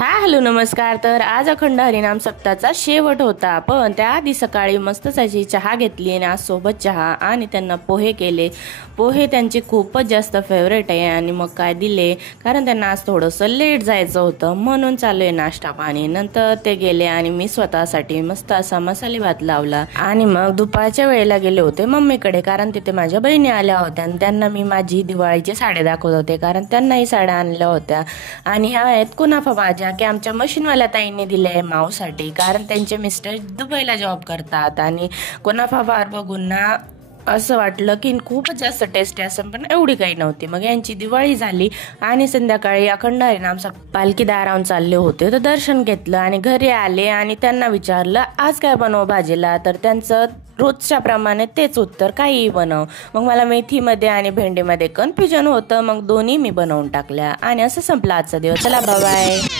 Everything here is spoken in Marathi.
हॅलो नमस्कार। तर आज अखंड हरिनाम सप्ताहाचा शेवट होता, पण त्याआधी सकाळी मस्त साची चहा घेतली आणि आज सोबत चहा आणि त्यांना पोहे केले। पोहे त्यांचे खूपच जास्त फेवरेट आहे आणि मग काय दिले, कारण त्यांना आज थोडंसं लेट जायचं होतं म्हणून चालू आहे नाश्ता पाणी। नंतर ते गेले आणि मी स्वतःसाठी मस्त असा मसाले भात लावला आणि मग दुपारच्या वेळेला गेले होते मम्मीकडे, कारण तिथे माझ्या बहिणी आल्या होत्या आणि त्यांना मी माझी दिवाळीची साड्या दाखवत होते, कारण त्यांनाही साड्या आणल्या होत्या। आणि ह्या आहेत कुनाफा भाज्या की आमच्या मशीनवाल्या ताईंनी दिल्या आहे माऊसाठी, कारण त्यांचे मिस्टर दुबईला जॉब करतात आणि कुनाफा बार बघून ना असं वाटलं की खूपच जास्त टेस्टी असं, पण एवढी काही नव्हती। मग यांची दिवाळी झाली आणि संध्याकाळी अखंड हरिनाम पालखी दारावून चालले होते, तर दर्शन घेतलं आणि घरी आले आणि त्यांना विचारलं आज काय बनव भाजीला, तर त्यांचं रोजच्या प्रमाणे तेच उत्तर काहीही बनव। मग मला मेथीमध्ये आणि भेंडीमध्ये कन्फ्युजन होतं, मग दोन्ही मी बनवून टाकल्या आणि असं संपला आजचा दिवस। चला बाय बाय।